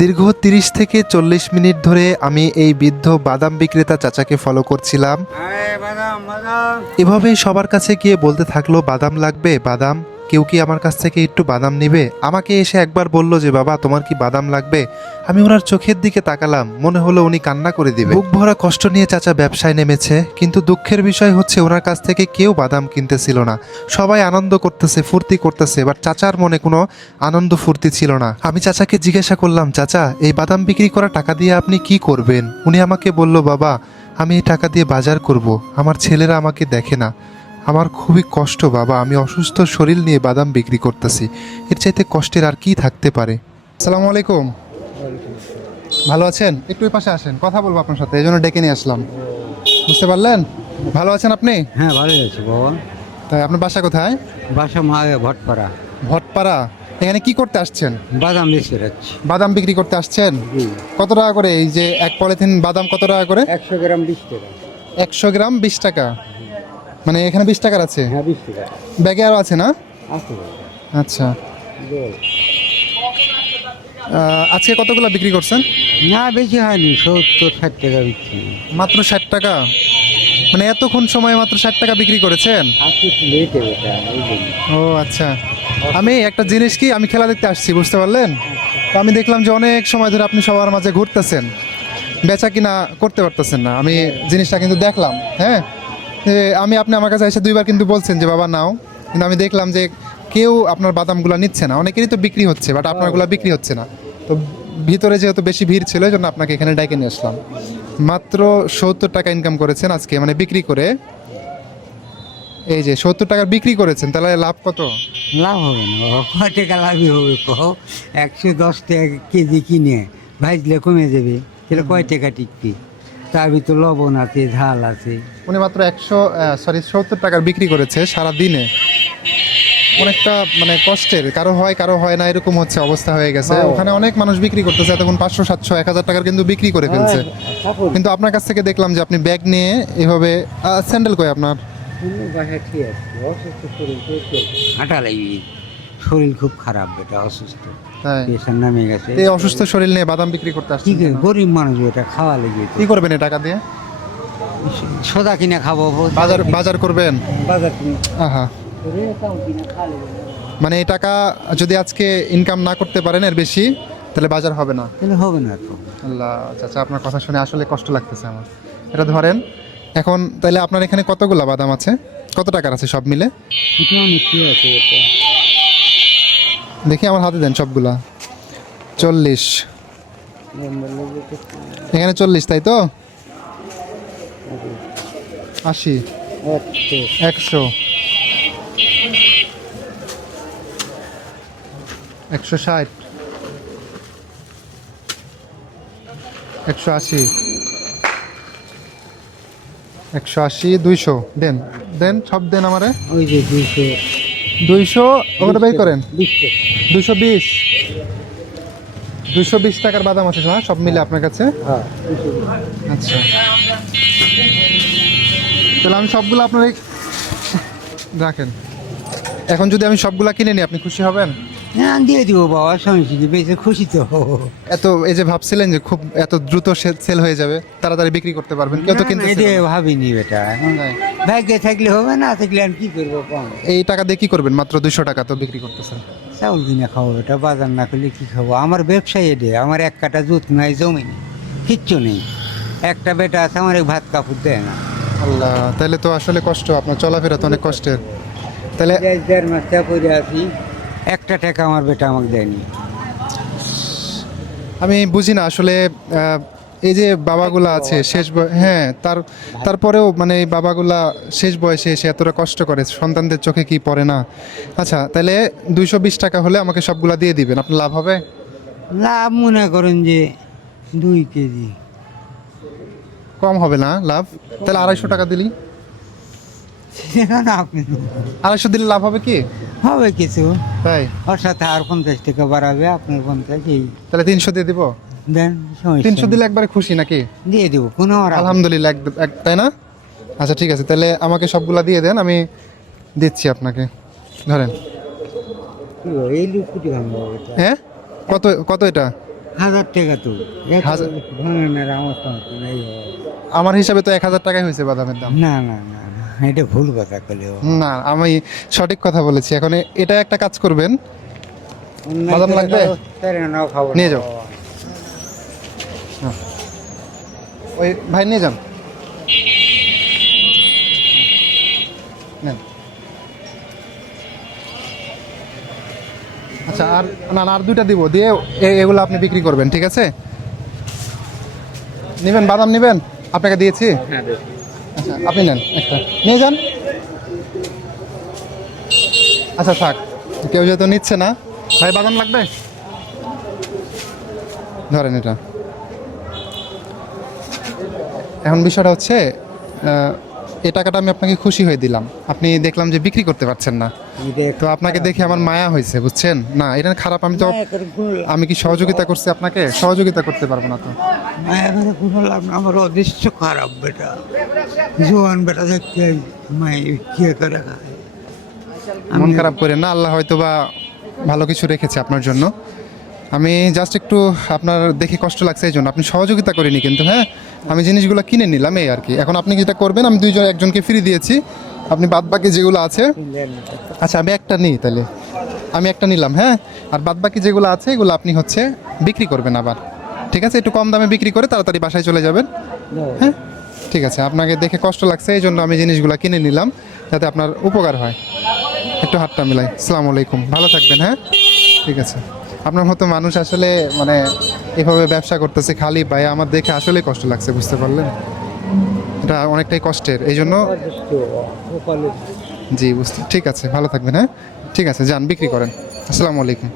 দীর্ঘ তিরিশ থেকে চল্লিশ মিনিট ধরে আমি এই বৃদ্ধ বাদাম বিক্রেতা চাচাকে ফলো করছিলাম। এভাবেই সবার কাছে গিয়ে বলতে থাকল বাদাম লাগবে বাদাম। কেউ কি আমার কাছ থেকে একটু বাদাম নিবে? আমাকে এসে একবার বলল যে, বাবা, তোমার কি বাদাম লাগবে? আমি ওনার চোখের দিকে তাকালাম। মনে হলো উনি কান্না করে দিবে। বুক ভরা কষ্ট নিয়ে চাচা ব্যবসায় নেমেছে, কিন্তু দুঃখের বিষয় হচ্ছে ওনার কাছ থেকে কেউ বাদাম কিনতেছিল না। সবাই আনন্দ করতেছে, ফুর্তি করতেছে বাট চাচার মনে কোনো আনন্দ ফুর্তি ছিল না। আমি চাচাকে জিজ্ঞাসা করলাম, চাচা, এই বাদাম বিক্রি করা টাকা দিয়ে আপনি কি করবেন? উনি আমাকে বলল, বাবা, আমি এই টাকা দিয়ে বাজার করব। আমার ছেলেরা আমাকে দেখে না। আমার খুবই কষ্ট বাবা। আমি অসুস্থ শরীর নিয়ে বাদাম বিক্রি করতেছি। এর চাইতে কষ্টের আর কি থাকতে পারে? আসসালামু আলাইকুম। ভালো আছেন? একটু পাশে আসেন। কথা বলব আপনার সাথে। এই জন্য ডেকে নিয়ে আসলাম। বুঝতে পারলেন? ভালো আছেন আপনি? হ্যাঁ ভালোই আছে বাবা। তাই আপনার বাসা কোথায়? বাসা মা ভটপাড়া ভটপাড়া এখানে কি করতে আসছেন? বাদাম বেশি রাখছি বাদাম বিক্রি করতে আসছেন? কত টাকা করে? এই যে এক পলিথিন বাদাম কত টাকা করে? একশো গ্রাম বিশ টাকা। একশো গ্রাম বিশ টাকা। মানে এখানে বিশ টাকার আছে? হ্যাঁ বিশ টাকা ব্যাগে আরও আছে না? আচ্ছা। আজকে কতগুলো বিক্রি করছেন? না বেশি হয়নি সত্তর ষাট টাকা বিক্রি। মাত্র ষাট টাকা? মানে এতক্ষণ সময় মাত্র ষাট টাকা বিক্রি করেছেন? ও আচ্ছা। আমি একটা জিনিস কি আমি খেলা দেখতে আসছি বুঝতে পারলেন? তো আমি দেখলাম যে অনেক সময় ধরে আপনি সবার মাঝে ঘুরতেছেন। বেচা কিনা করতে পারতেছেন না। আমি জিনিসটা কিন্তু দেখলাম হ্যাঁ? আমি আপনি আমার কাছে এসে দুইবার কিন্তু বলছেন যে, বাবা, নাও। কিন্তু আমি দেখলাম যে কেউ আপনার বাদামগুলো নিচ্ছে না। অনেকেরই তো বিক্রি হচ্ছে বাট আপনারগুলো বিক্রি হচ্ছে না। তো ভিতরে যেহেতু বেশি ভিড় ছিল এই জন্য আপনাকে এখানে ডেকে নিয়ে আসলাম। মাত্র সত্তর টাকা ইনকাম করেছেন আজকে মানে বিক্রি করে। এই যে সত্তর টাকার বিক্রি করেছেন, তাহলে লাভ কত? লাভ হবে না কয় টাকা লাভই হবে কো একশো দশ টাকা কেজি কিনে ভাইজলে কমে যাবে। তাহলে কয় টাকা টিকবি? তার ভিতর লবণ আছে ঝাল আছে। উনি মাত্র একশো সরি সত্তর টাকার বিক্রি করেছে সারা দিনে অনেকটা মানে কষ্টের। কারও হয় কারও হয় না এরকম হচ্ছে অবস্থা হয়ে গেছে। হ্যাঁ। ওখানে অনেক মানুষ বিক্রি করতেছে এতক্ষণ পাঁচশো সাতশো এক হাজার টাকার কিন্তু বিক্রি করে ফেলছে। কিন্তু আপনার কাছ থেকে দেখলাম যে আপনি ব্যাগ নিয়ে এভাবে স্যান্ডেল কই আপনার? হাঁটা লাগি শরীর খুব খারাপ এটা অসুস্থ। পেশার নামে গেছে। এই অসুস্থ শরীর নিয়ে বাদাম বিক্রি করতে আসছেন ঠিক আছে গরিব মানুষ এটা খাওয়া লেগে কি করবেন এই টাকা দিয়ে? সোদা কিনে খাব। বাজার বাজার করবেন? বাজার আহা। মানে এই টাকা যদি আজকে ইনকাম না করতে পারেন এর বেশি তাহলে বাজার হবে না? তাহলে হবে না আল্লাহ চাচা আপনার কথা শুনে আসলে কষ্ট লাগতেছে আমার। এটা ধরেন এখন তাহলে আপনার এখানে কতগুলা বাদাম আছে? কত টাকার আছে সব মিলে? আছে। দেখি আমার হাতে দেন সবগুলা। চল্লিশ। এখানে চল্লিশ তাই তো? আশি। একশো। একশো ষাট। একশো আশি। একশো আশি দুইশো। দেন দেন সব দেন আমারে। ওই যে দুইশো। দুইশো ওটা বাই করেন। বিশ দুইশো বিশ। দুইশো বিশ টাকার বাদাম আছে না সব মিলে আপনার কাছে? হ্যাঁ। আচ্ছা। তাহলে আমি সবগুলো আপনার এই- রাখেন। এখন যদি আমি সবগুলা কিনে নিই আপনি খুশি হবেন? হ্যাঁ দিয়ে দিব বাবা সমস্যা বেশি খুশি তো। এত এই যে ভাবছিলেন যে খুব এত দ্রুত সেল হয়ে যাবে তাড়াতাড়ি বিক্রি করতে পারবেন কেউ তো কিনতে এটা ভাবিনি বেটা এখন ভাগ্যে থাকলে হবে না থাকলে আর কি করব এই টাকা দিয়ে কি করবেন? মাত্র দুইশো টাকা তো বিক্রি করতেছেন। চাউল কিনে খাব বেটা বাজার না করলে কি খাব আমার ব্যবসায় এডে আমার এক কাটা জুত নাই জমি নেই কিচ্ছু নেই। একটা বেটা আছে আমার ভাত কাপড় দেয় না। আল্লাহ তাহলে তো আসলে কষ্ট আপনার চলাফেরা তো অনেক কষ্টের। তাহলে দেড় মাস চা করে আছি একটা টাকা আমার বেটা আমাকে দেয়নি। আমি বুঝি না আসলে এই যে বাবাগুলা আছে শেষ হ্যাঁ তার তারপরেও মানে এই বাবাগুলা শেষ বয়সে এসে এতটা কষ্ট করে সন্তানদের চোখে কি পড়ে না? আচ্ছা তাহলে দুইশো বিশ টাকা হলে আমাকে সবগুলা দিয়ে দিবেন আপনার লাভ হবে? লাভ মনে করেন যে দুই কেজি। কম হবে না লাভ? তাহলে আড়াইশো টাকা দিলি? আড়াইশো দিলে লাভ হবে কি? হবে কিছু। তাই? ওর সাথে আর পঞ্চাশ টাকা বাড়াবে আপনার পঞ্চাশ এই। তাহলে তিনশো দিয়ে দিব? দেন তিনশো দিলে একবারে খুশি নাকি? দিয়ে দেবো কোনো আলহামদুলিল্লাহ তাই না? আচ্ছা ঠিক আছে তাহলে আমাকে সবগুলা দিয়ে দেন আমি দিচ্ছি আপনাকে। ধরেন। হ্যাঁ? কত কত এটা? হাজার টাকা তো। আমার হিসাবে তো এক হাজার টাকাই হয়েছে বাদামের দাম। না না না এটা ভুল কথা করলে না আমি সঠিক কথা বলেছি। এখন এটা একটা কাজ করবেন। বাদাম লাগবে? নিয়ে যাও। ওই ভাই নিয়ে যান। নেন। আচ্ছা আর না আর দুইটা দিব। দিয়ে এগুলো আপনি বিক্রি করবেন ঠিক আছে? নেবেন বাদাম নেবেন? আপনাকে দিয়েছি। আচ্ছা আপনি নেন একটা। নিয়ে যান। আচ্ছা থাক। কেউ যেহেতু নিচ্ছে না। ভাই বাদাম লাগবে? ধরেন এটা। এখন বিষয়টা হচ্ছে এ টাকাটা আমি আপনাকে খুশি হয়ে দিলাম। আপনি দেখলাম যে বিক্রি করতে পারছেন না। তো আপনাকে দেখে আমার মায়া হয়েছে বুঝছেন? না এটা খারাপ আমি তো আমি কি সহযোগিতা করছি আপনাকে? সহযোগিতা করতে পারব না তো। কোনো লাভ না আমার অদৃশ্য খারাপ বেটা। জোয়ান বেটা দেখতে কি করে মন খারাপ করে না আল্লাহ হয়তো বা ভালো কিছু রেখেছে আপনার জন্য। আমি জাস্ট একটু আপনার দেখে কষ্ট লাগছে এই জন্য। আপনি সহযোগিতা করিনি কিন্তু হ্যাঁ? আমি জিনিসগুলো কিনে নিলাম এই আর কি। এখন আপনি যেটা করবেন, আমি দুইজন, একজনকে ফ্রি দিয়েছি। আপনি বাদ বাকি যেগুলো আছে আচ্ছা আমি একটা নিই তাহলে। আমি একটা নিলাম হ্যাঁ? আর বাদ বাকি যেগুলো আছে, এগুলো আপনি হচ্ছে বিক্রি করবেন আবার। ঠিক আছে? একটু কম দামে বিক্রি করে তাড়াতাড়ি বাসায় চলে যাবেন। হ্যাঁ? ঠিক আছে। আপনাকে দেখে কষ্ট লাগছে, এই জন্য আমি জিনিসগুলো কিনে নিলাম, যাতে আপনার উপকার হয়। একটু হাতটা মিলাই। সালাম আলাইকুম। ভালো থাকবেন হ্যাঁ? ঠিক আছে। আপনার মতো মানুষ আসলে মানে এভাবে ব্যবসা করতেছে খালি পায়ে আমার দেখে আসলে কষ্ট লাগছে, বুঝতে পারলেন? এটা অনেকটাই কষ্টের এই জন্য জি, বুঝতে ঠিক আছে, ভালো থাকবেন হ্যাঁ? ঠিক আছে, যান, বিক্রি করেন। আসসালামু আলাইকুম।